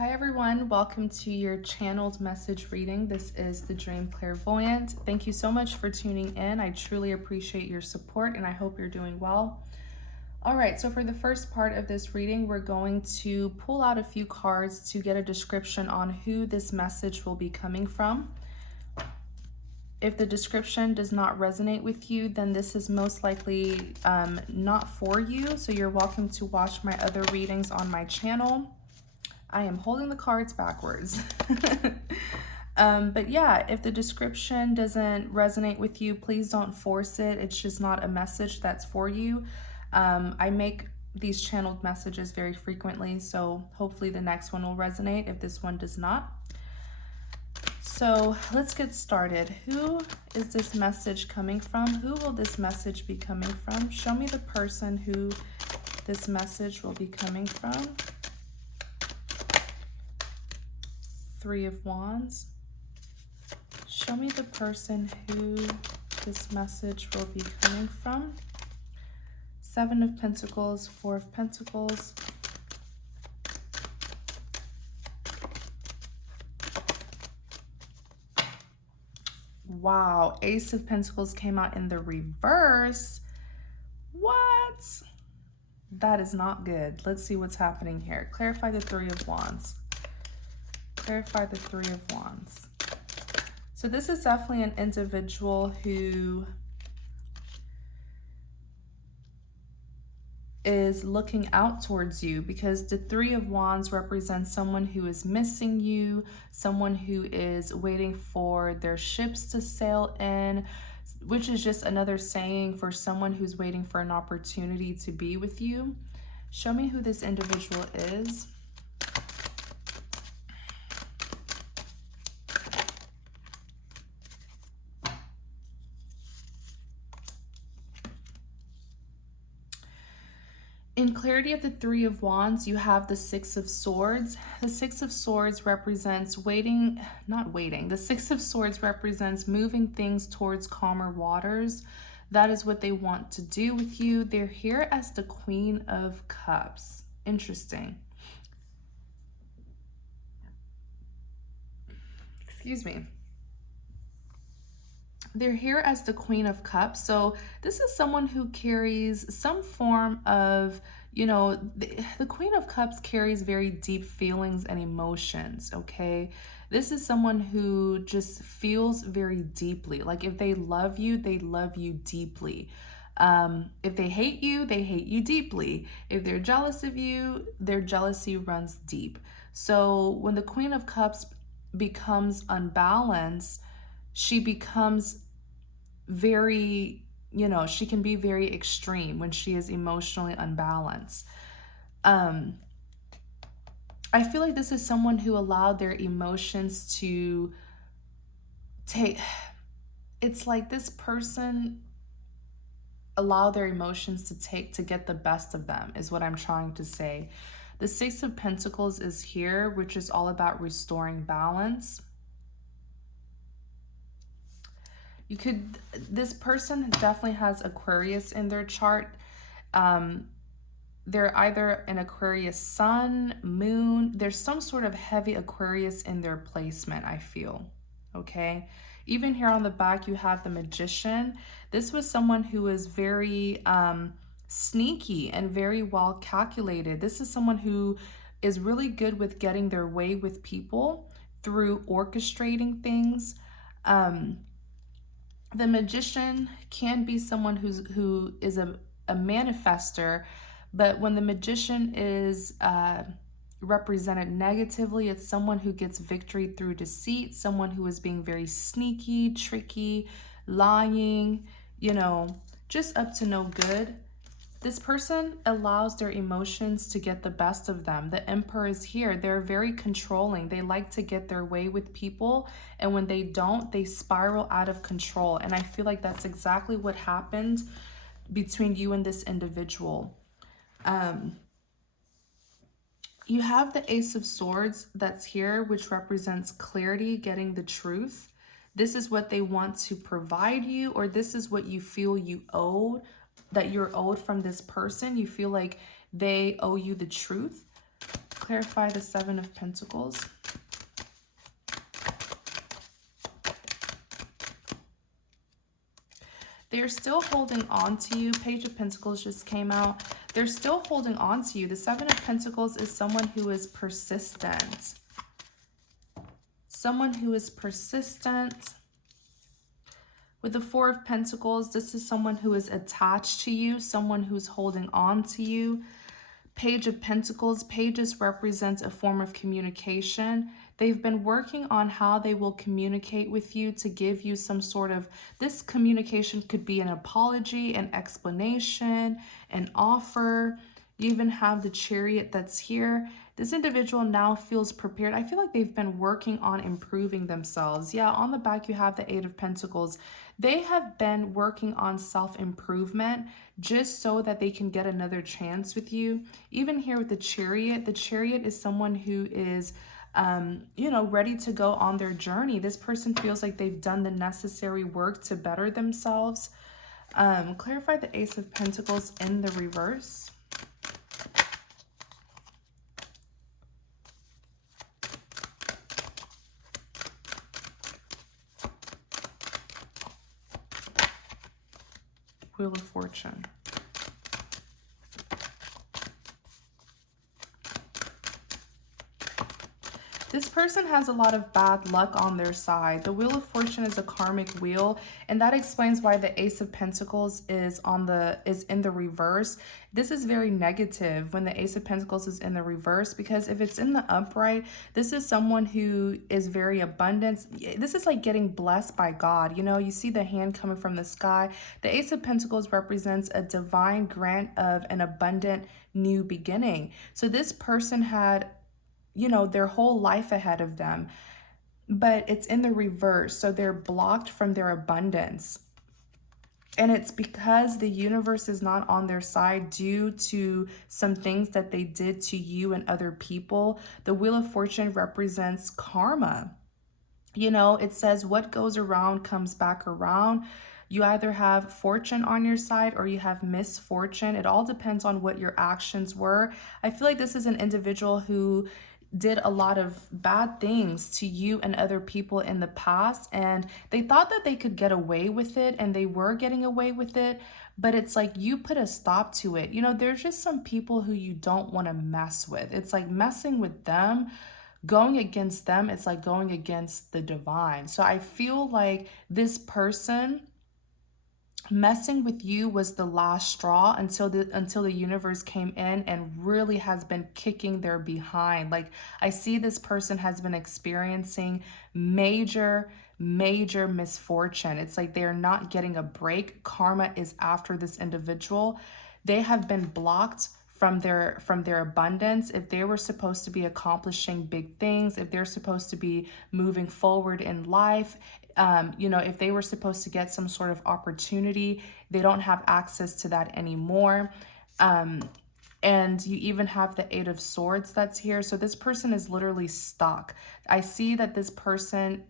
Hi everyone, welcome to your channeled message reading. This is the Dream Clairvoyant. Thank you so much for tuning in. I truly appreciate your support and I hope you're doing well. All right, so for the first part of this reading, we're going to pull out a few cards to get a description on who this message will be coming from. If the description does not resonate with you, then this is most likely not for you. So you're welcome to watch my other readings on my channel. I am holding the cards backwards. But yeah, if the description doesn't resonate with you, please don't force it. It's just not a message that's for you. I make these channeled messages very frequently, so hopefully the next one will resonate if this one does not. So let's get started. Who is this message coming from? Who will this message be coming from? Show me the person who this message will be coming from. Three of Wands. Show me the person who this message will be coming from. Seven of Pentacles, Four of Pentacles. Wow, Ace of Pentacles came out in the reverse. What? That is not good. Let's see what's happening here. Clarify the Three of Wands. Clarify the Three of Wands. So this is definitely an individual who is looking out towards you, because the Three of Wands represents someone who is missing you, someone who is waiting for their ships to sail in, which is just another saying for someone who's waiting for an opportunity to be with you. Show me who this individual is. In clarity of the Three of Wands, you have the Six of Swords. The Six of Swords represents not waiting. The Six of Swords represents moving things towards calmer waters. That is what they want to do with you. They're here as the Queen of Cups. Interesting. Excuse me. They're here as the Queen of Cups. So this is someone who carries some form of, the Queen of Cups carries very deep feelings and emotions, okay? This is someone who just feels very deeply. Like if they love you deeply. If they hate you deeply. If they're jealous of you, their jealousy runs deep. So when the Queen of Cups becomes unbalanced, she becomes very, she can be very extreme when she is emotionally unbalanced. I feel like this is someone who allowed their emotions to it's like this person allowed their emotions to get the best of them, is what I'm trying to say. The Six of Pentacles is here, which is all about restoring balance. This person definitely has Aquarius in their chart. They're either an Aquarius sun, moon. There's some sort of heavy Aquarius in their placement, I feel. Okay. Even here on the back, you have the Magician. This was someone who was very sneaky and very well calculated. This is someone who is really good with getting their way with people through orchestrating things. The Magician can be someone who is a manifester, but when the Magician is represented negatively, it's someone who gets victory through deceit, someone who is being very sneaky, tricky, lying, just up to no good. This person allows their emotions to get the best of them. The Emperor is here. They're very controlling. They like to get their way with people. And when they don't, they spiral out of control. And I feel like that's exactly what happened between you and this individual. You have the Ace of Swords that's here, which represents clarity, getting the truth. This is what they want to provide you, or this is what you feel you owe, that you're owed from this person. You feel like they owe you the truth. clarify the Seven of Pentacles. They're still holding on to you. Page of Pentacles just came out. They're still holding on to you. The Seven of Pentacles is someone who is persistent. Someone who is persistent. With the Four of Pentacles, this is someone who is attached to you, someone who's holding on to you. Page of Pentacles, pages represent a form of communication. They've been working on how they will communicate with you to give you some sort of, this communication could be an apology, an explanation, an offer. You even have the Chariot that's here. This individual now feels prepared. I feel like they've been working on improving themselves. Yeah, on the back you have the Eight of Pentacles. They have been working on self-improvement just so that they can get another chance with you. Even here with the Chariot is someone who is ready to go on their journey. This person feels like they've done the necessary work to better themselves. Clarify the Ace of Pentacles in the reverse. Wheel of Fortune. This person has a lot of bad luck on their side. The Wheel of Fortune is a karmic wheel, and that explains why the Ace of Pentacles is in the reverse. This is very negative when the Ace of Pentacles is in the reverse, because if it's in the upright, this is someone who is very abundant. This is like getting blessed by God. You know, you see the hand coming from the sky. The Ace of Pentacles represents a divine grant of an abundant new beginning. So this person had, you know, their whole life ahead of them, but it's in the reverse. So they're blocked from their abundance. And it's because the universe is not on their side due to some things that they did to you and other people. The Wheel of Fortune represents karma. You know, it says what goes around comes back around. You either have fortune on your side or you have misfortune. It all depends on what your actions were. I feel like this is an individual who did a lot of bad things to you and other people in the past, and they thought that they could get away with it, and they were getting away with it, but it's like you put a stop to it. You know, there's just some people who you don't want to mess with. It's like messing with them, going against them, it's like going against the divine. So I feel like this person messing with you was the last straw until the universe came in and really has been kicking their behind. Like, I see this person has been experiencing major misfortune. It's like they're not getting a break. Karma is after this individual. They have been blocked from their abundance. If they were supposed to be accomplishing big things, if they're supposed to be moving forward in life, if they were supposed to get some sort of opportunity, they don't have access to that anymore. And you even have the Eight of Swords that's here. So this person is literally stuck. I see that this person,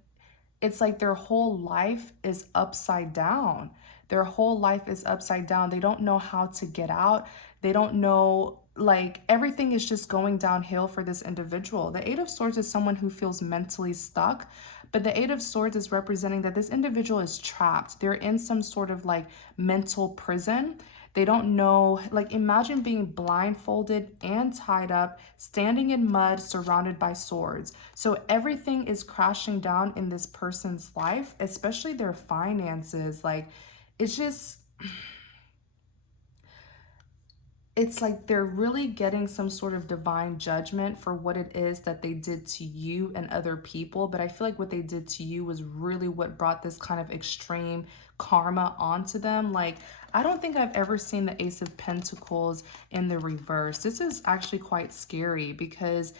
it's like their whole life is upside down. Their whole life is upside down. They don't know how to get out. They don't know, like, everything is just going downhill for this individual. The Eight of Swords is someone who feels mentally stuck, but the Eight of Swords is representing that this individual is trapped. They're in some sort of like mental prison. They don't know, like, imagine being blindfolded and tied up, standing in mud, surrounded by swords. So everything is crashing down in this person's life, especially their finances. Like, it's just, it's like they're really getting some sort of divine judgment for what it is that they did to you and other people. But I feel like what they did to you was really what brought this kind of extreme karma onto them. Like, I don't think I've ever seen the Ace of Pentacles in the reverse. This is actually quite scary because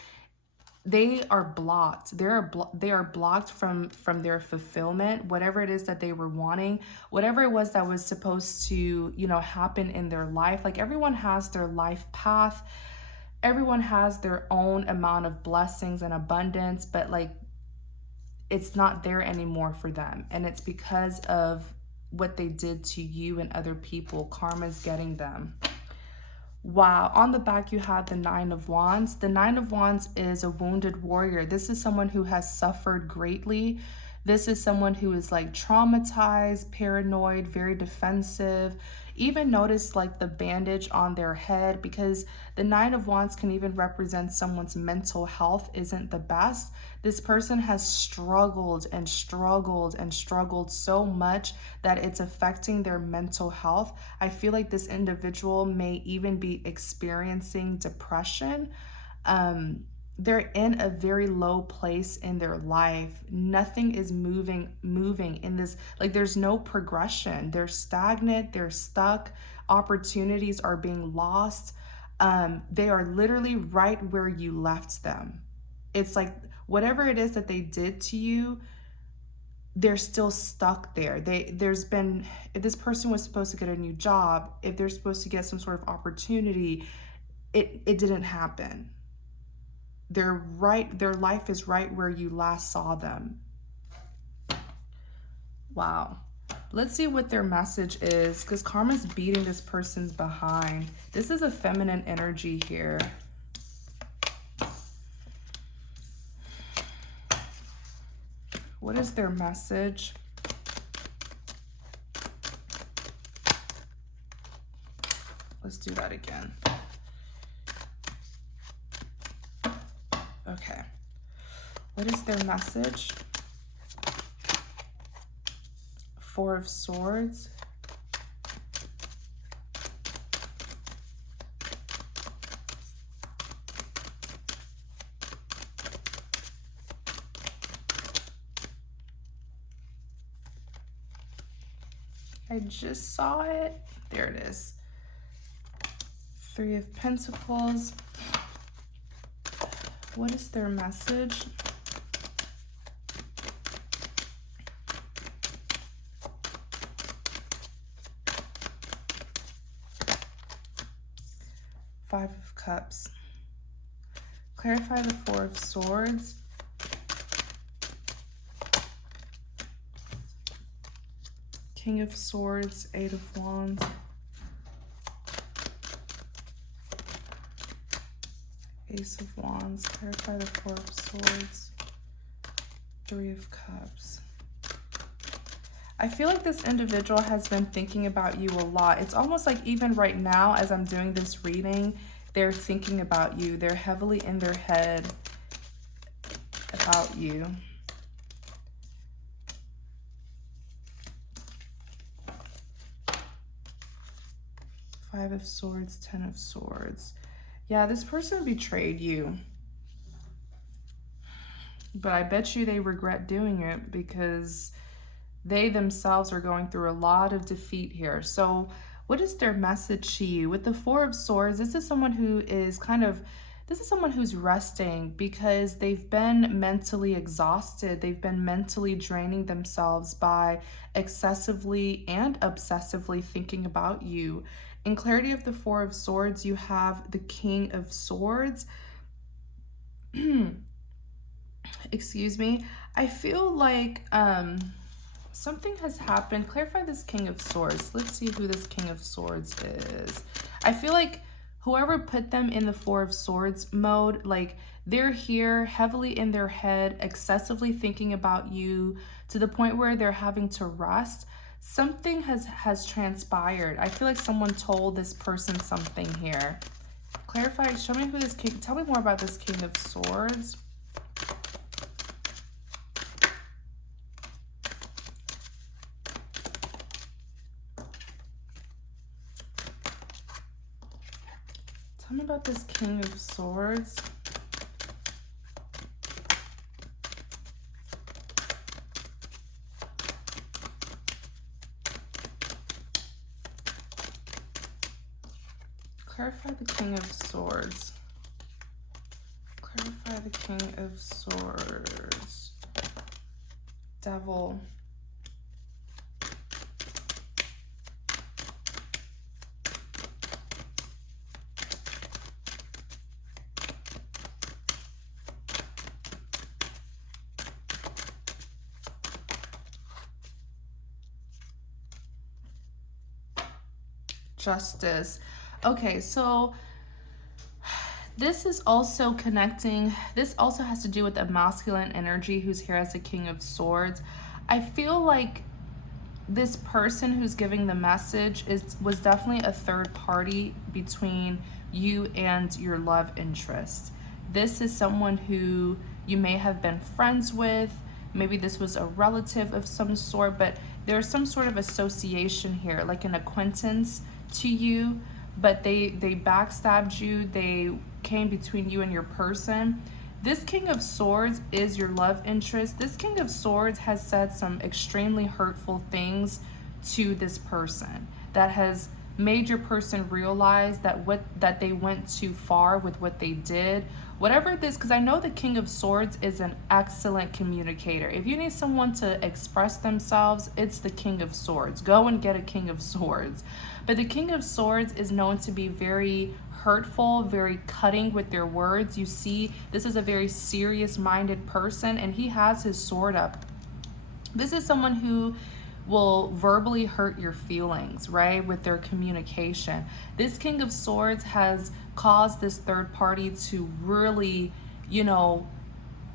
they are blocked. They are blocked from their fulfillment, whatever it is that they were wanting, whatever it was that was supposed to, happen in their life. Like, everyone has their life path. Everyone has their own amount of blessings and abundance, but like, it's not there anymore for them. And it's because of what they did to you and other people. Karma's getting them. Wow. On the back, you have the Nine of Wands. The Nine of Wands is a wounded warrior. This is someone who has suffered greatly. This is someone who is like traumatized, paranoid, very defensive. Even notice like the bandage on their head, because the Nine of Wands can even represent someone's mental health isn't the best. This person has struggled and struggled and struggled so much that it's affecting their mental health. I feel like this individual may even be experiencing depression. They're in a very low place in their life. Nothing is moving in this, like there's no progression. They're stagnant, they're stuck, opportunities are being lost. They are literally right where you left them. It's like whatever it is that they did to you, they're still stuck there. If this person was supposed to get a new job, if they're supposed to get some sort of opportunity, it didn't happen. Their life is right where you last saw them. Wow. Let's see what their message is, because karma's beating this person's behind. This is a feminine energy here. What is their message? Let's do that again. Okay. What is their message? Four of Swords. I just saw it. There it is. Three of Pentacles. What is their message? Five of Cups. Clarify the Four of Swords. King of Swords, Eight of Wands. Ace of Wands. Clarify the Four of Swords. Three of Cups. I feel like this individual has been thinking about you a lot. It's almost like even right now as I'm doing this reading, they're thinking about you. They're heavily in their head about you. Five of Swords, Ten of Swords. Yeah, this person betrayed you. But I bet you they regret doing it because they themselves are going through a lot of defeat here. So what is their message to you? With the Four of Swords, this is someone who is this is someone who's resting because they've been mentally exhausted. They've been mentally draining themselves by excessively and obsessively thinking about you. In clarity of the Four of Swords, you have the King of Swords. Excuse me. I feel like something has happened. Clarify this King of Swords. Let's see who this King of Swords is. I feel like whoever put them in the Four of Swords mode, like they're here heavily in their head, excessively thinking about you to the point where they're having to rest. Something has transpired. I feel like someone told this person something here. Clarify, show me who this king, tell me more about this King of Swords. Tell me about this King of Swords. Clarify the King of Swords. Clarify the King of Swords. Devil. Justice. Okay, so this is also connecting, this also has to do with the masculine energy who's here as the King of Swords. I feel like this person who's giving the message was definitely a third party between you and your love interest. This is someone who you may have been friends with. Maybe this was a relative of some sort, but there's some sort of association here, like an acquaintance to you, but they backstabbed you. They came between you and your person. This King of Swords is your love interest. This King of Swords has said some extremely hurtful things to this person that has made your person realize that they went too far with what they did. Whatever this, because I know the King of Swords is an excellent communicator. If you need someone to express themselves, it's the King of Swords. Go and get a King of Swords. But the King of Swords is known to be very hurtful, very cutting with their words. You see, this is a very serious-minded person, and he has his sword up. This is someone who will verbally hurt your feelings, right, with their communication. This King of Swords has caused this third party to really, you know,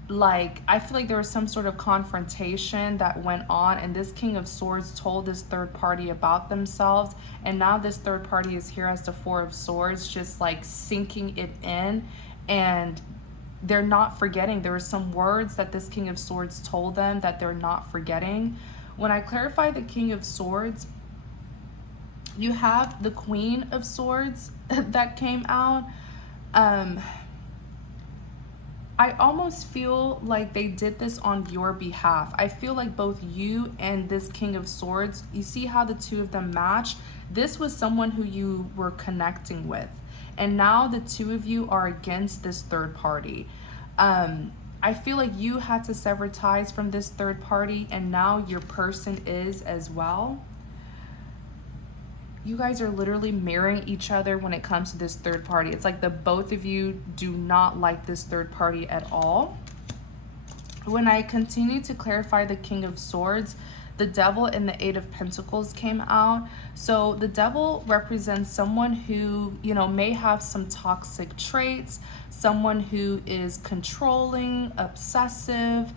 like, I feel like there was some sort of confrontation that went on, and this King of Swords told this third party about themselves, and now this third party is here as the Four of Swords, just like sinking it in, and they're not forgetting. There were some words that this King of Swords told them that they're not forgetting. When I clarify the King of Swords, you have the Queen of Swords that came out. I almost feel like they did this on your behalf. I feel like both you and this King of Swords, you see how the two of them match? This was someone who you were connecting with. And now the two of you are against this third party. I feel like you had to sever ties from this third party, and now your person is as well. You guys are literally mirroring each other when it comes to this third party. It's like the both of you do not like this third party at all. When I continue to clarify the King of Swords, the Devil and the Eight of Pentacles came out. So the Devil represents someone who, you know, may have some toxic traits, someone who is controlling, obsessive.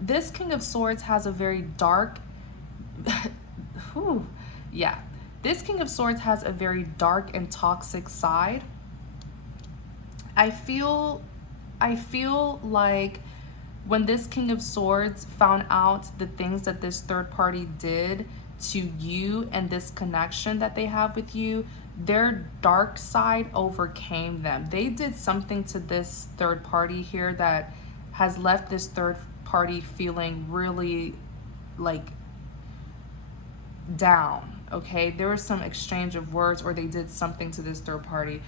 This King of Swords has a very dark, this King of Swords has a very dark and toxic side. I feel like when this King of Swords found out the things that this third party did to you and this connection that they have with you, their dark side overcame them. They did something to this third party here that has left this third party feeling really like down. Okay, there was some exchange of words, or they did something to this third party.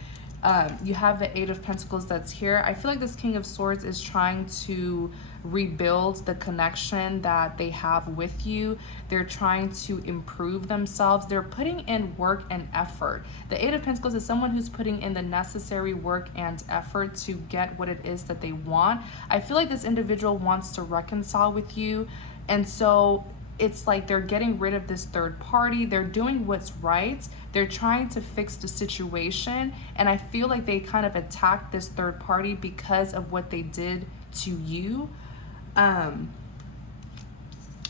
You have the Eight of Pentacles that's here. I feel like this King of Swords is trying to rebuild the connection that they have with you. They're trying to improve themselves. They're putting in work and effort. The Eight of Pentacles is someone who's putting in the necessary work and effort to get what it is that they want. I feel like this individual wants to reconcile with you, and so it's like they're getting rid of this third party. They're doing what's right. They're trying to fix the situation. And I feel like they kind of attacked this third party because of what they did to you.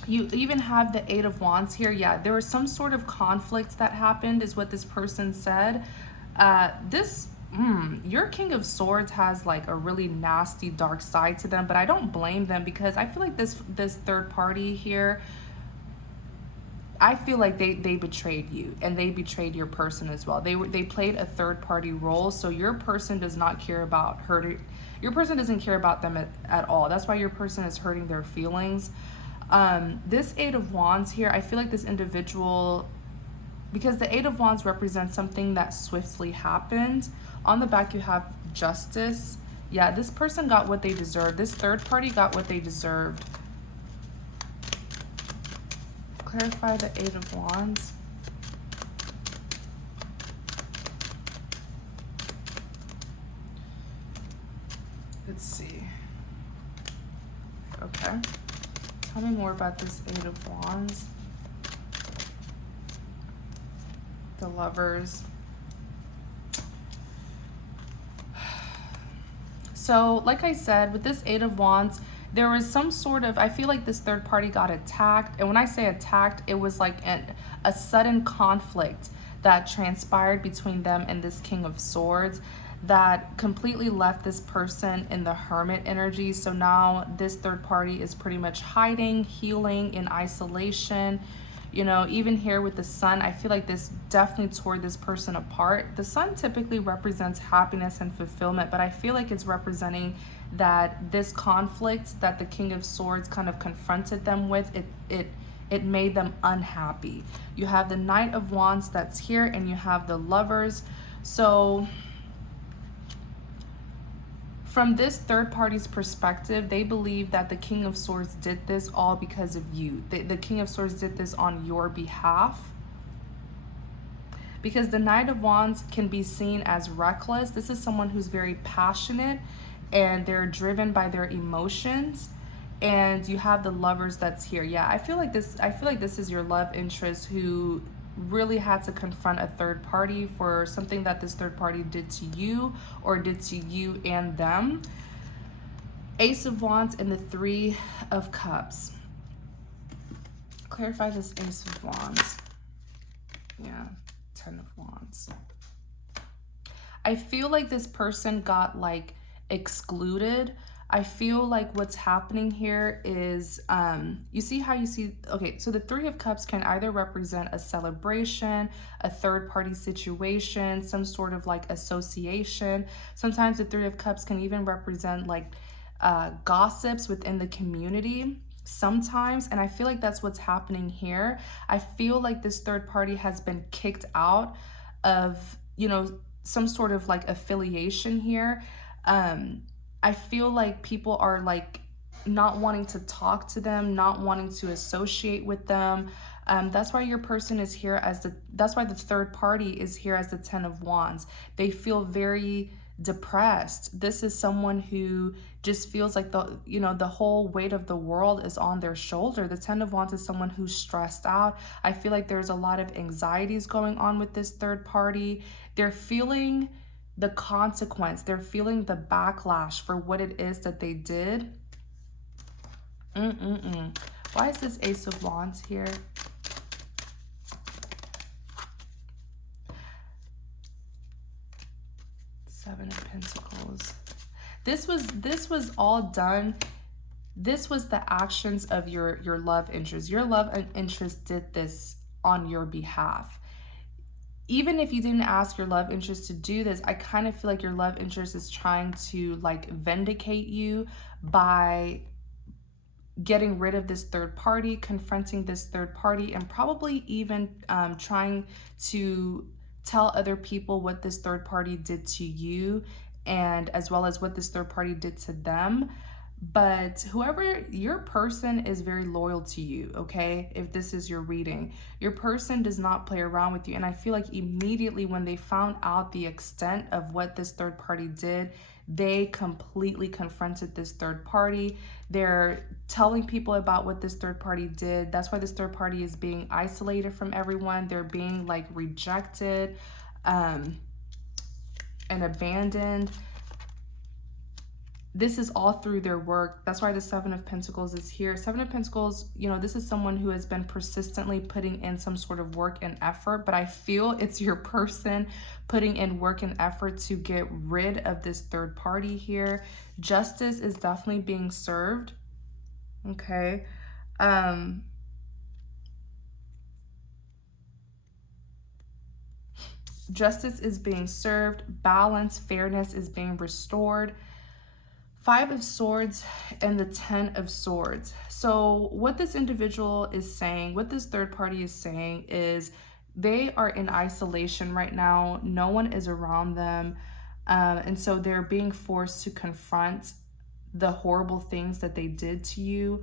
You even have the Eight of Wands here. Yeah, there was some sort of conflict that happened is what this person said. Your King of Swords has like a really nasty dark side to them, but I don't blame them because I feel like this third party here, I feel like they betrayed you and they betrayed your person as well. They played a third party role, so your person does not care about hurting. Your person doesn't care about them at all. That's why your person is hurting their feelings. This Eight of Wands here, I feel like this individual, because the Eight of Wands represents something that swiftly happened. On the back you have Justice. Yeah, this person got what they deserved. This third party got what they deserved. Clarify the Eight of Wands. Let's see. Okay. Tell me more about this Eight of Wands. The Lovers. So, like I said, with this Eight of Wands, there was some sort of, I feel like this third party got attacked. And when I say attacked, it was like a sudden conflict that transpired between them and this King of Swords that completely left this person in the Hermit energy. So now this third party is pretty much hiding, healing, in isolation. You know, even here with the Sun, I feel like this definitely tore this person apart. The Sun typically represents happiness and fulfillment, but I feel like it's representing that this conflict that the King of Swords kind of confronted them with, it made them unhappy. You have the Knight of Wands that's here, and you have the Lovers. So from this third party's perspective, they believe that the King of Swords did this all because of you. The King of Swords did this on your behalf. Because the Knight of Wands can be seen as reckless. This is someone who's very passionate and they're driven by their emotions. And you have the Lovers that's here. Yeah, I feel like this is your love interest who really had to confront a third party for something that this third party did to you or did to you and them. Ace of Wands and the Three of Cups. Clarify this Ace of Wands. Yeah, Ten of Wands. I feel like this person got like excluded. I feel like what's happening here is, you see how you see, okay, so the Three of Cups can either represent a celebration, a third party situation, some sort of like association. Sometimes the Three of Cups can even represent like gossips within the community sometimes. And I feel like that's what's happening here. I feel like this third party has been kicked out of, you know, some sort of like affiliation here. I feel like people are like not wanting to talk to them, not wanting to associate with them. That's why your person is here as that's why the third party is here as the Ten of Wands. They feel very depressed. This is someone who just feels like the whole weight of the world is on their shoulder. The Ten of Wands is someone who's stressed out. I feel like there's a lot of anxieties going on with this third party. They're feeling the consequence. They're feeling the backlash for what it is that they did. Why is this Ace of Wands here? Seven of Pentacles. This was all done. This was the actions of your love interest. Your love interest did this on your behalf. Even if you didn't ask your love interest to do this, I kind of feel like your love interest is trying to like vindicate you by getting rid of this third party, confronting this third party, and probably even trying to tell other people what this third party did to you, and as well as what this third party did to them. But whoever, your person is very loyal to you, okay? If this is your reading, your person does not play around with you. And I feel like immediately when they found out the extent of what this third party did, they completely confronted this third party. They're telling people about what this third party did. That's why this third party is being isolated from everyone. They're being like rejected and abandoned. This is all through their work. That's why the Seven of Pentacles is here. Seven of Pentacles, you know, this is someone who has been persistently putting in some sort of work and effort, but I feel it's your person putting in work and effort to get rid of this third party here. Justice is definitely being served. Okay. Justice is being served. Balance, fairness is being restored. Five of Swords and the Ten of Swords. So what this individual is saying, what this third party is saying is they are in isolation right now. No one is around them. And so they're being forced to confront the horrible things that they did to you.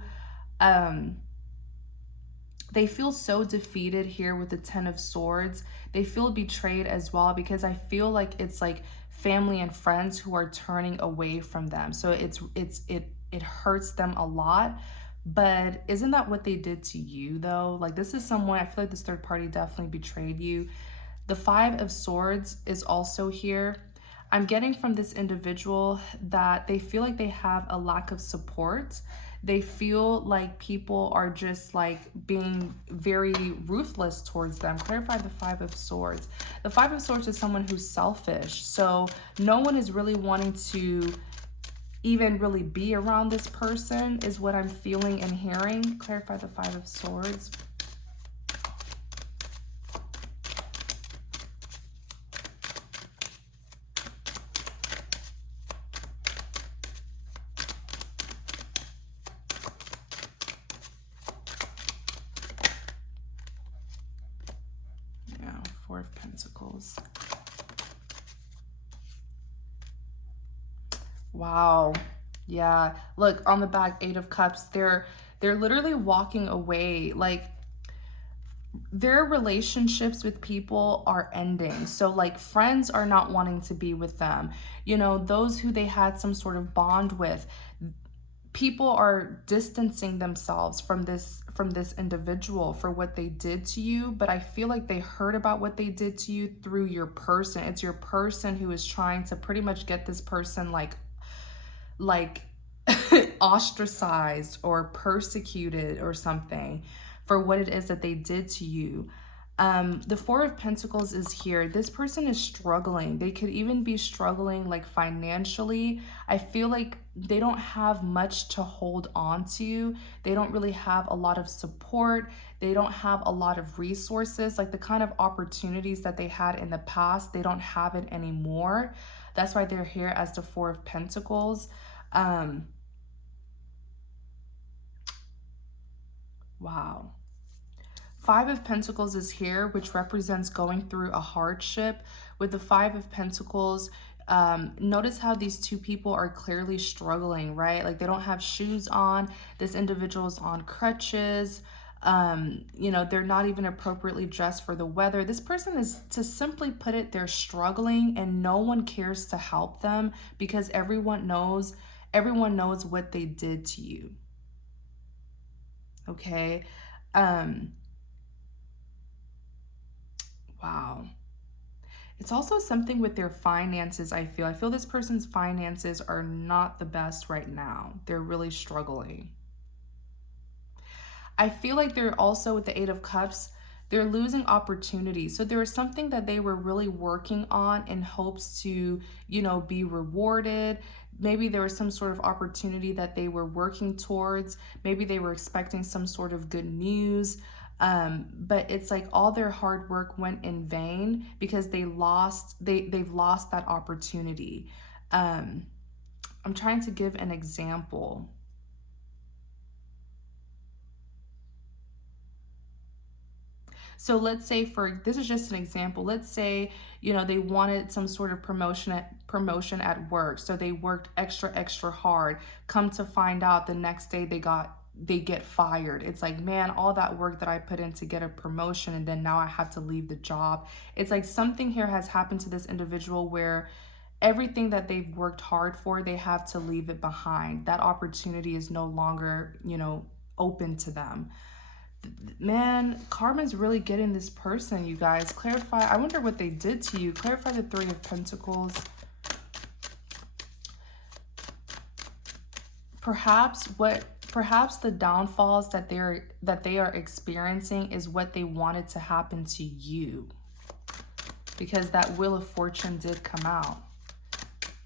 They feel so defeated here with the Ten of Swords. They feel betrayed as well, because I feel like it's like family and friends who are turning away from them. So it hurts them a lot. But isn't that what they did to you though? Like, this is someone, I feel like this third party definitely betrayed you. The Five of Swords is also here. I'm getting from this individual that they feel like they have a lack of support. They feel like people are just like being very ruthless towards them. Clarify the Five of Swords. The Five of Swords is someone who's selfish. So no one is really wanting to even really be around this person is what I'm feeling and hearing. Clarify the Five of Swords. Yeah, Four of Pentacles. Wow. Yeah. Look, on the back, Eight of Cups, they're literally walking away. Like, their relationships with people are ending. So like friends are not wanting to be with them. You know, those who they had some sort of bond with, people are distancing themselves from this individual for what they did to you. But I feel like they heard about what they did to you through your person. It's your person who is trying to pretty much get this person like ostracized or persecuted or something for what it is that they did to you. The Four of Pentacles is here. This person is struggling. They could even be struggling like financially. I feel like they don't have much to hold on to. They don't really have a lot of support. They don't have a lot of resources. Like the kind of opportunities that they had in the past, they don't have it anymore. That's why they're here as the Four of Pentacles. Wow. Five of Pentacles is here, which represents going through a hardship. With the Five of Pentacles, notice how these two people are clearly struggling, right? Like they don't have shoes on. This individual is on crutches. You know, they're not even appropriately dressed for the weather. This person is, to simply put it, they're struggling and no one cares to help them because everyone knows what they did to you. Okay. Wow. It's also something with their finances, I feel. I feel this person's finances are not the best right now. They're really struggling. I feel like they're also, with the Eight of Cups, they're losing opportunities. So there was something that they were really working on in hopes to, you know, be rewarded. Maybe there was some sort of opportunity that they were working towards. Maybe they were expecting some sort of good news. But it's like all their hard work went in vain because they've lost that opportunity. I'm trying to give an example. So let's say, this is just an example. Let's say, you know, they wanted some sort of promotion at work. So they worked extra hard. Come to find out the next day they get fired. It's like, man, all that work that I put in to get a promotion and then now I have to leave the job. It's like something here has happened to this individual where everything that they've worked hard for, they have to leave it behind. That opportunity is no longer, you know, open to them. Man, karma's really getting this person, you guys. Clarify. I wonder what they did to you. Clarify the Three of Pentacles. Perhaps the downfalls that they are experiencing is what they wanted to happen to you. Because that Wheel of Fortune did come out.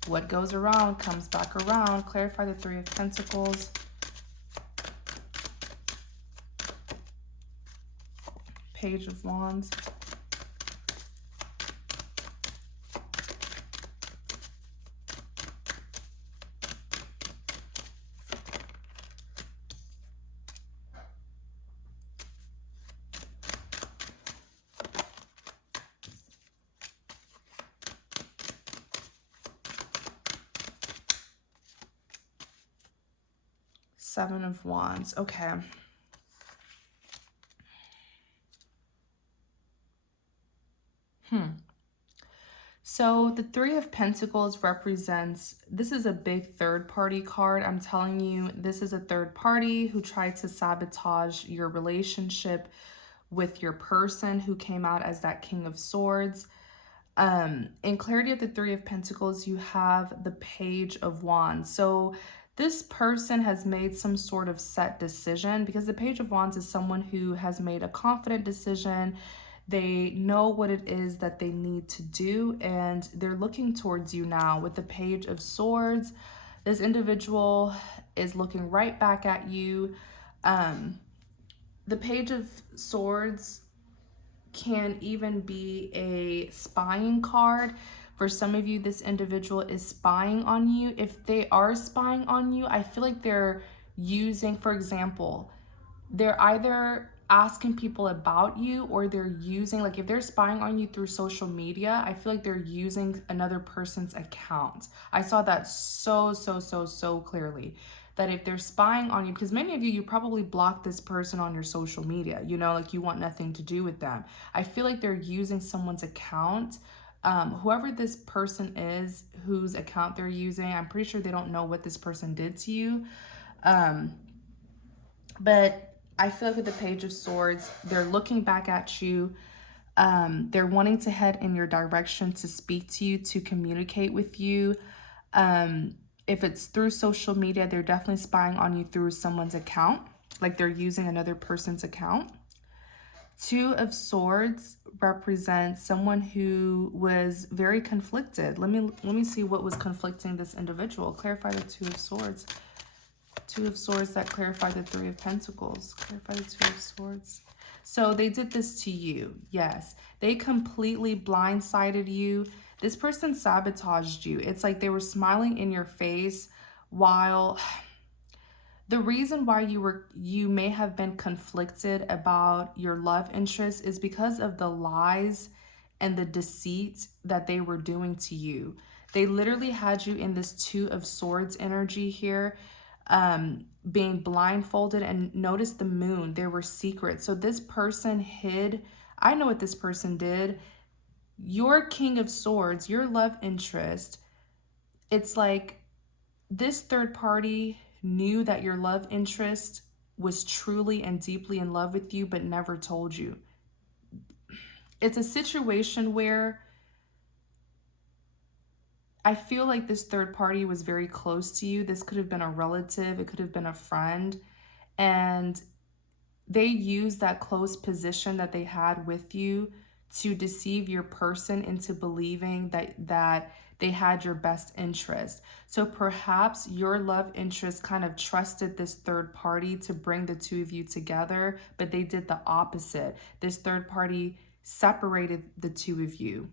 What goes around comes back around. Clarify the Three of Pentacles. Page of Wands. Seven of Wands. Okay. So the Three of Pentacles represents, this is a big third party card. I'm telling you, this is a third party who tried to sabotage your relationship with your person, who came out as that King of Swords. In clarity of the Three of Pentacles, you have the Page of Wands. So this person has made some sort of set decision, because the Page of Wands is someone who has made a confident decision. They know what it is that they need to do, and they're looking towards you now. With the Page of Swords, this individual is looking right back at you. The Page of Swords can even be a spying card. For some of you, this individual is spying on you. If they are spying on you, I feel like they're using, for example, they're either asking people about you, or they're using, like if they're spying on you through social media, I feel like they're using another person's account. I saw that so clearly, that if they're spying on you, because many of you, you probably block this person on your social media, you know, like you want nothing to do with them. I feel like they're using someone's account. Whoever this person is, whose account they're using, I'm pretty sure they don't know what this person did to you. But I feel like with the Page of Swords, they're looking back at you. They're wanting to head in your direction, to speak to you, to communicate with you. If it's through social media, they're definitely spying on you through someone's account, like they're using another person's account. Two of Swords represents someone who was very conflicted. Let me see what was conflicting this individual. Clarify the Two of Swords. Two of Swords that clarify the Three of Pentacles. Clarify the Two of Swords. So they did this to you. Yes. They completely blindsided you. This person sabotaged you. It's like they were smiling in your face while... The reason why you may have been conflicted about your love interest is because of the lies and the deceit that they were doing to you. They literally had you in this Two of Swords energy here, being blindfolded. And notice the moon, there were secrets. So this person hid. I know what this person did. Your King of Swords, your love interest, it's like this third party knew that your love interest was truly and deeply in love with you, but never told you. It's a situation where I feel like this third party was very close to you. This could have been a relative, it could have been a friend, and they used that close position that they had with you to deceive your person into believing that they had your best interest. So perhaps your love interest kind of trusted this third party to bring the two of you together, but they did the opposite. This third party separated the two of you.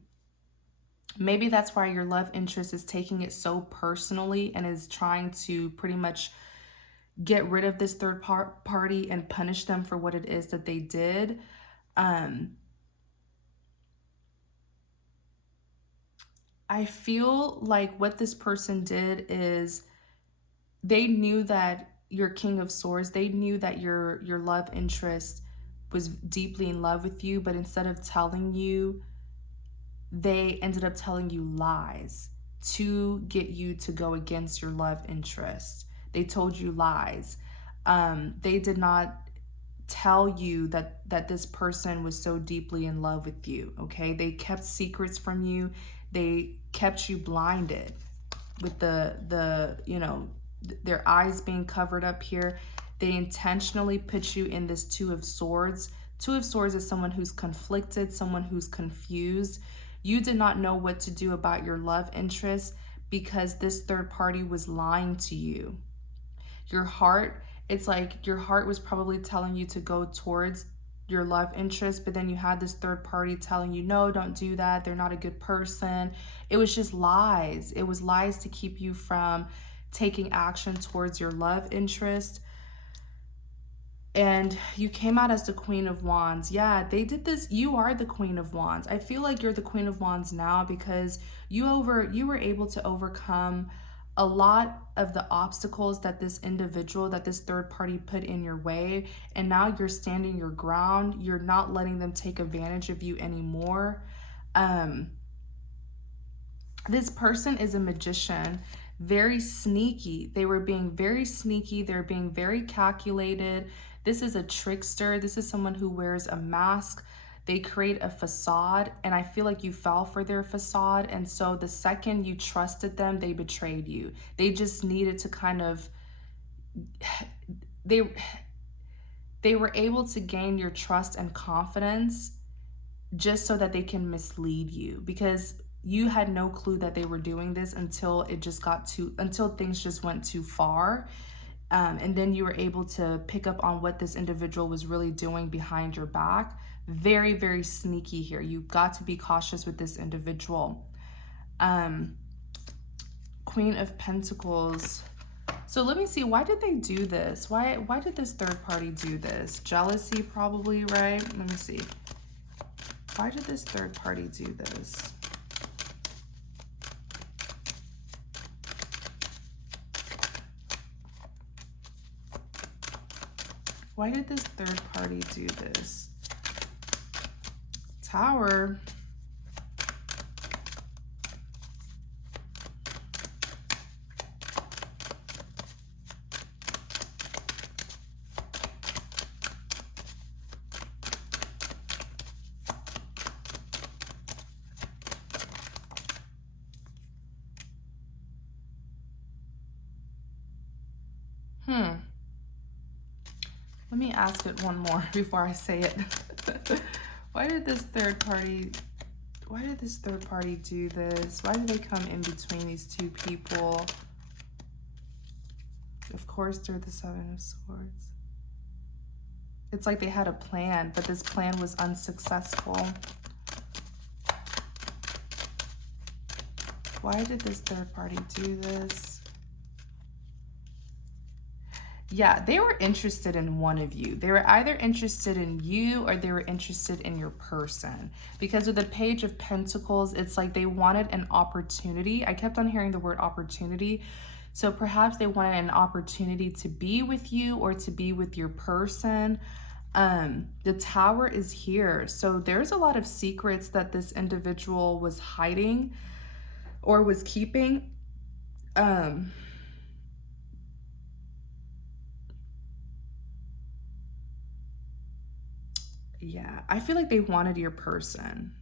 Maybe that's why your love interest is taking it so personally and is trying to pretty much get rid of this third party and punish them for what it is that they did. I feel like what this person did is they knew that your King of Swords, they knew that your love interest was deeply in love with you, but instead of telling you, they ended up telling you lies to get you to go against your love interest. They told you lies. They did not tell you that this person was so deeply in love with you, okay? They kept secrets from you. They kept you blinded with the you know, their eyes being covered up here. They intentionally put you in this Two of Swords. Two of Swords is someone who's conflicted, someone who's confused. You did not know what to do about your love interest because this third party was lying to you. Your heart, it's like your heart was probably telling you to go towards your love interest, but then you had this third party telling you, no, don't do that. They're not a good person. It was just lies. It was lies to keep you from taking action towards your love interest. And you came out as the Queen of Wands. Yeah, they did this. You are the Queen of Wands. I feel like you're the Queen of Wands now because you were able to overcome a lot of the obstacles that this individual, that this third party put in your way. And now you're standing your ground. You're not letting them take advantage of you anymore. This person is a magician, very sneaky. They were being very sneaky. They're being very calculated. This is a trickster. This is someone who wears a mask. They create a facade, and I feel like you fell for their facade. And so the second you trusted them, they betrayed you. They just needed to kind of, they were able to gain your trust and confidence just so that they can mislead you, because you had no clue that they were doing this until until things just went too far. And then you were able to pick up on what this individual was really doing behind your back. Very, very sneaky here. You've got to be cautious with this individual. Queen of Pentacles. So let me see, why did they do this? Why did this third party do this? Jealousy, probably, right? Let me see. Why did this third party do this? Why did this third party do this? Tower. Let me ask it one more before I say it. Why did this third party do this? Why did they come in between these two people? Of course, they're the Seven of Swords. It's like they had a plan, but this plan was unsuccessful. Why did this third party do this? Yeah, they were interested in one of you. They were either interested in you or they were interested in your person. Because with the Page of Pentacles, it's like they wanted an opportunity. I kept on hearing the word opportunity. So perhaps they wanted an opportunity to be with you or to be with your person. The Tower is here. So there's a lot of secrets that this individual was hiding or was keeping. Yeah, I feel like they wanted your person.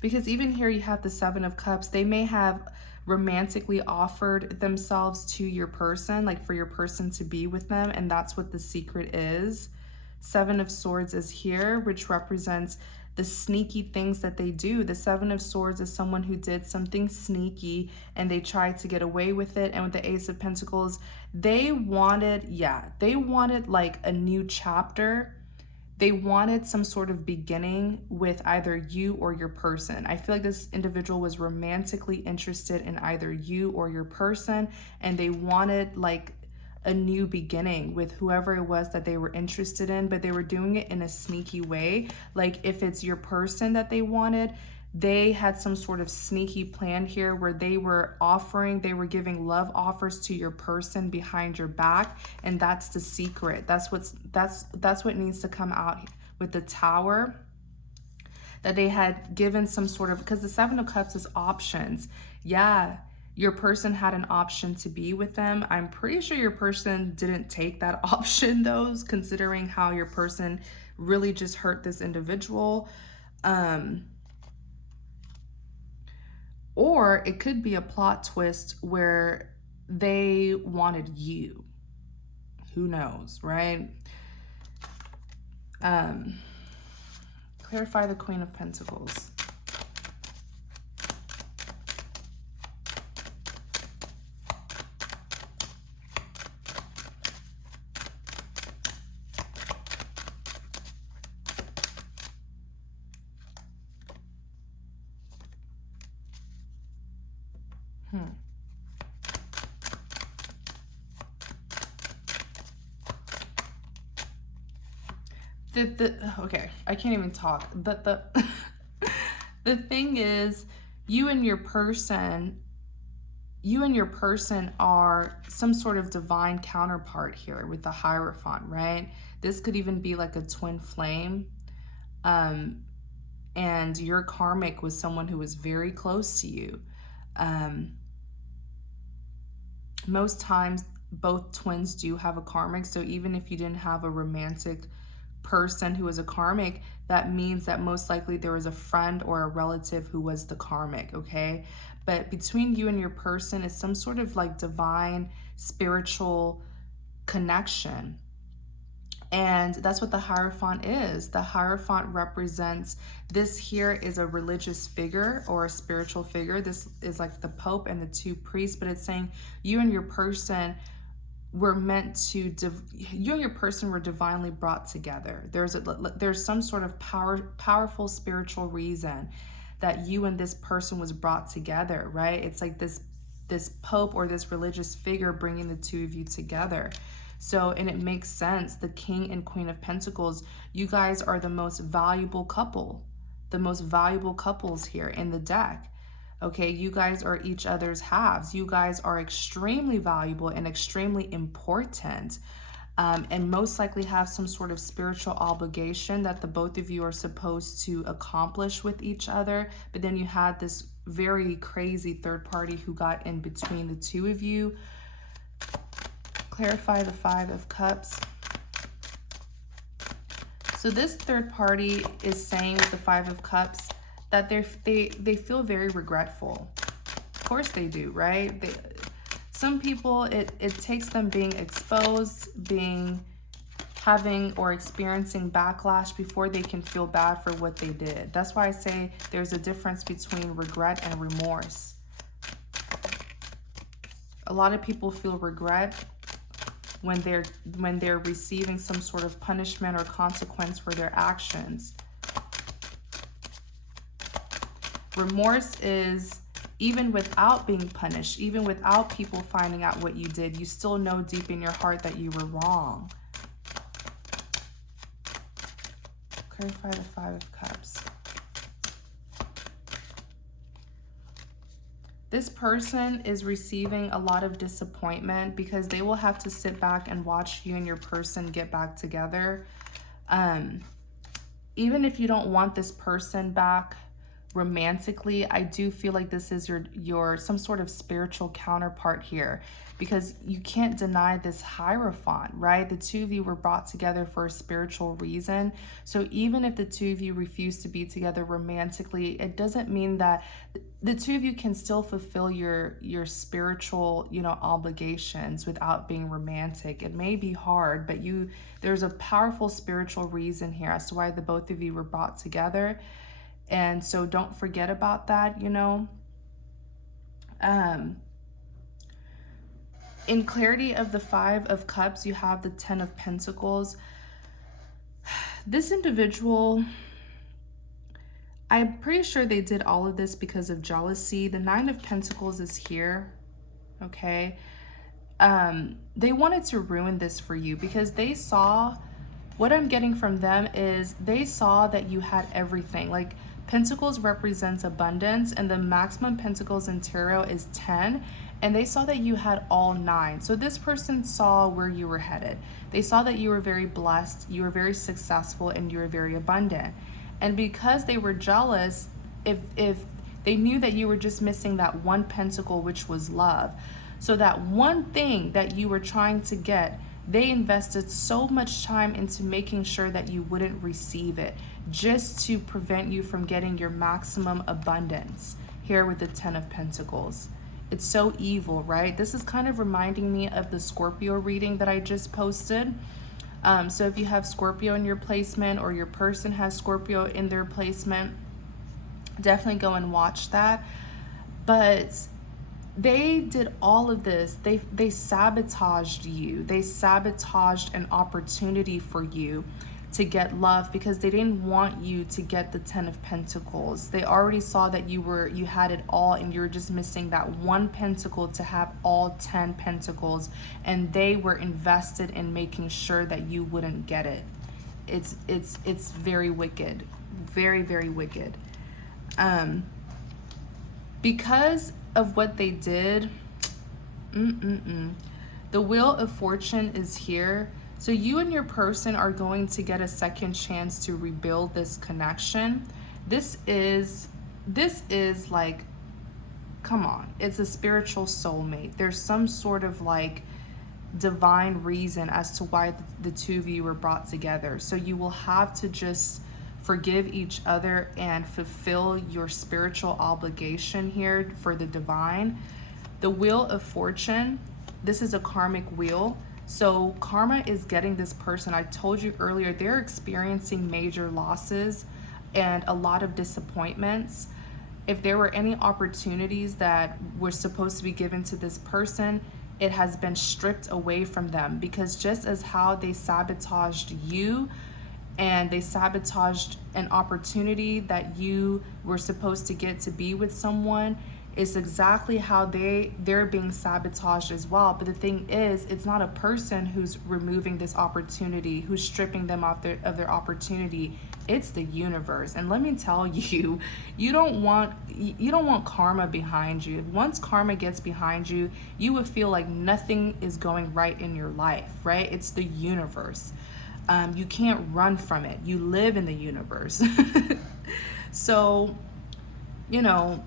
Because even here you have the Seven of Cups. They may have romantically offered themselves to your person, like for your person to be with them, and that's what the secret is. Seven of Swords is here, which represents the sneaky things that they do. The Seven of Swords is someone who did something sneaky and they tried to get away with it. And with the Ace of Pentacles, they wanted like a new chapter. They wanted some sort of beginning with either you or your person. I feel like this individual was romantically interested in either you or your person, and they wanted like a new beginning with whoever it was that they were interested in, but they were doing it in a sneaky way. Like if it's your person that they wanted, they had some sort of sneaky plan here where they were giving love offers to your person behind your back, and that's the secret. That's what needs to come out with the Tower. That they had given some sort of, because the Seven of Cups is options. Yeah, your person had an option to be with them. I'm pretty sure your person didn't take that option though, considering how your person really just hurt this individual. Or it could be a plot twist where they wanted you. Who knows, right? Clarify the Queen of Pentacles. Okay, I can't even talk. The thing is, you and your person are some sort of divine counterpart here with the Hierophant, right? This could even be like a twin flame. And your karmic was someone who was very close to you. Most times, both twins do have a karmic. So even if you didn't have a romantic person who is a karmic, that means that most likely there was a friend or a relative who was the karmic, okay? But between you and your person is some sort of like divine spiritual connection. And that's what the Hierophant is. The Hierophant represents, this here is a religious figure or a spiritual figure. This is like the Pope and the two priests, but it's saying you and your person were meant to, you and your person were divinely brought together. There's some sort of powerful spiritual reason that you and this person was brought together, right? It's like this Pope or this religious figure bringing the two of you together. So, and it makes sense, the King and Queen of Pentacles, you guys are the most valuable couple, the most valuable couples here in the deck. Okay, you guys are each other's halves. You guys are extremely valuable and extremely important, and most likely have some sort of spiritual obligation that the both of you are supposed to accomplish with each other. But then you had this very crazy third party who got in between the two of you. Clarify the Five of Cups. So this third party is saying with the Five of Cups that they feel very regretful. Of course they do, right? Some people, it takes them being exposed, having or experiencing backlash before they can feel bad for what they did. That's why I say there's a difference between regret and remorse. A lot of people feel regret when they're receiving some sort of punishment or consequence for their actions. Remorse is even without being punished, even without people finding out what you did, you still know deep in your heart that you were wrong. Clarify the Five of Cups. This person is receiving a lot of disappointment because they will have to sit back and watch you and your person get back together. Even if you don't want this person back romantically, I do feel like this is your some sort of spiritual counterpart here, because you can't deny this Hierophant, right? The two of you were brought together for a spiritual reason. So even if the two of you refuse to be together romantically, it doesn't mean that the two of you can still fulfill your spiritual, obligations without being romantic. It may be hard, but there's a powerful spiritual reason here as to why the both of you were brought together. And so don't forget about that, In clarity of the Five of Cups, you have the Ten of Pentacles. This individual, I'm pretty sure they did all of this because of jealousy. The Nine of Pentacles is here, okay? They wanted to ruin this for you because they saw, what I'm getting from them is they saw that you had everything. Like, Pentacles represents abundance, and the maximum Pentacles in tarot is 10, and they saw that you had all 9. So this person saw where you were headed. They saw that you were very blessed, you were very successful, and you were very abundant. And because they were jealous, if they knew that you were just missing that one pentacle, which was love. So that one thing that you were trying to get, they invested so much time into making sure that you wouldn't receive it, just to prevent you from getting your maximum abundance here with the Ten of Pentacles. It's so evil, right? This is kind of reminding me of the Scorpio reading that I just posted. So if you have Scorpio in your placement, or your person has Scorpio in their placement, definitely go and watch that. But they did all of this. They sabotaged you. They sabotaged an opportunity for you to get love because they didn't want you to get the Ten of Pentacles. They already saw that you had it all, and you were just missing that one pentacle to have all 10 pentacles, and they were invested in making sure that you wouldn't get it. It's very wicked. Very, very wicked. Because of what they did, the Wheel of Fortune is here. So you and your person are going to get a second chance to rebuild this connection. This is like, come on, it's a spiritual soulmate. There's some sort of like divine reason as to why the two of you were brought together. So you will have to just forgive each other and fulfill your spiritual obligation here for the divine. The Wheel of Fortune, this is a karmic wheel. So karma is getting this person. I told you earlier, they're experiencing major losses and a lot of disappointments. If there were any opportunities that were supposed to be given to this person, it has been stripped away from them, because just as how they sabotaged you and they sabotaged an opportunity that you were supposed to get to be with someone, is exactly how they're being sabotaged as well. But the thing is, it's not a person who's removing this opportunity, who's stripping them of their opportunity. It's the universe. And let me tell you, you don't want karma behind you. Once karma gets behind you, you will feel like nothing is going right in your life, right? It's the universe. You can't run from it. You live in the universe. So, you know,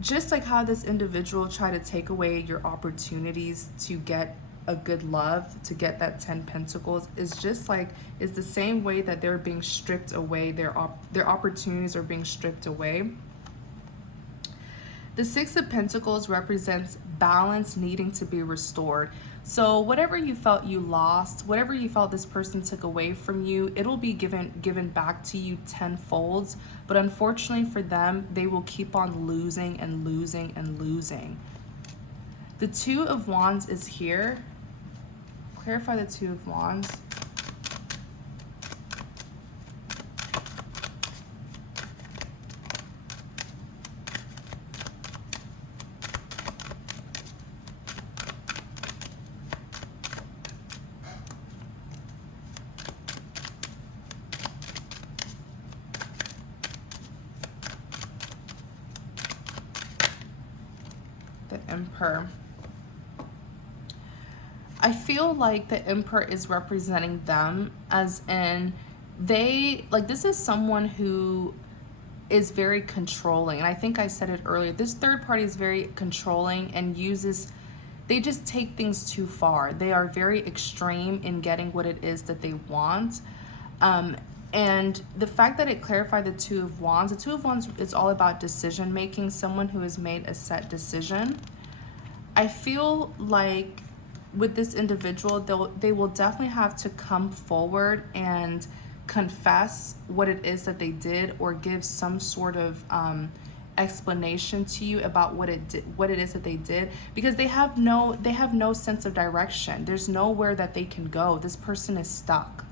just like how this individual tried to take away your opportunities to get a good love, to get that 10 Pentacles, is just like, it's the same way that they're being stripped away, their opportunities are being stripped away. The Six of Pentacles represents balance needing to be restored. So whatever you felt you lost, whatever you felt this person took away from you, it'll be given back to you tenfold. But unfortunately for them, they will keep on losing and losing and losing. The Two of Wands is here. Clarify the Two of Wands. The Emperor. I feel like the Emperor is representing them, as in this is someone who is very controlling. And I think I said it earlier. This third party is very controlling and they just take things too far. They are very extreme in getting what it is that they want. And the fact that it clarified the Two of Wands, the Two of Wands is all about decision making, someone who has made a set decision. I feel like with this individual, they will definitely have to come forward and confess what it is that they did, or give some sort of explanation to you about what it is that they did, because they have no sense of direction. There's nowhere that they can go. This person is stuck.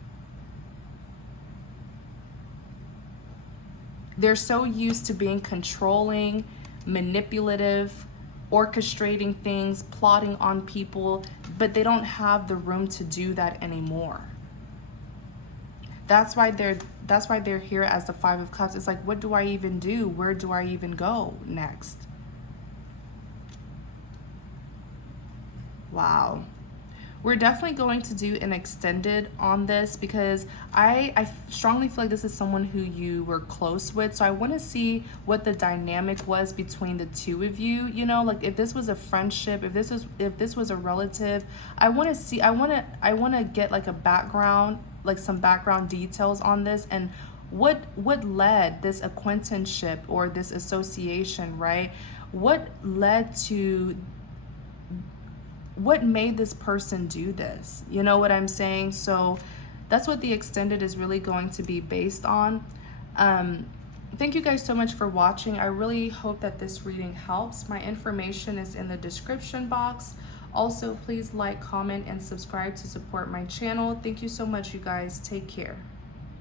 They're so used to being controlling, manipulative, orchestrating things, plotting on people, but they don't have the room to do that anymore. That's why they're here as the Five of Cups. It's like, what do I even do? Where do I even go next? Wow. We're definitely going to do an extended on this, because I strongly feel like this is someone who you were close with. So I want to see what the dynamic was between the two of you. You know, like if this was a friendship, if this was a relative, I want to see. I want to get like a background, like some background details on this, and what led this acquaintanceship or this association, right? What led to, what made this person do this? You know what I'm saying? So that's what the extended is really going to be based on. Thank you guys so much for watching. I really hope that this reading helps. My information is in the description box. Also, please like, comment, and subscribe to support my channel. Thank you so much, you guys. Take care.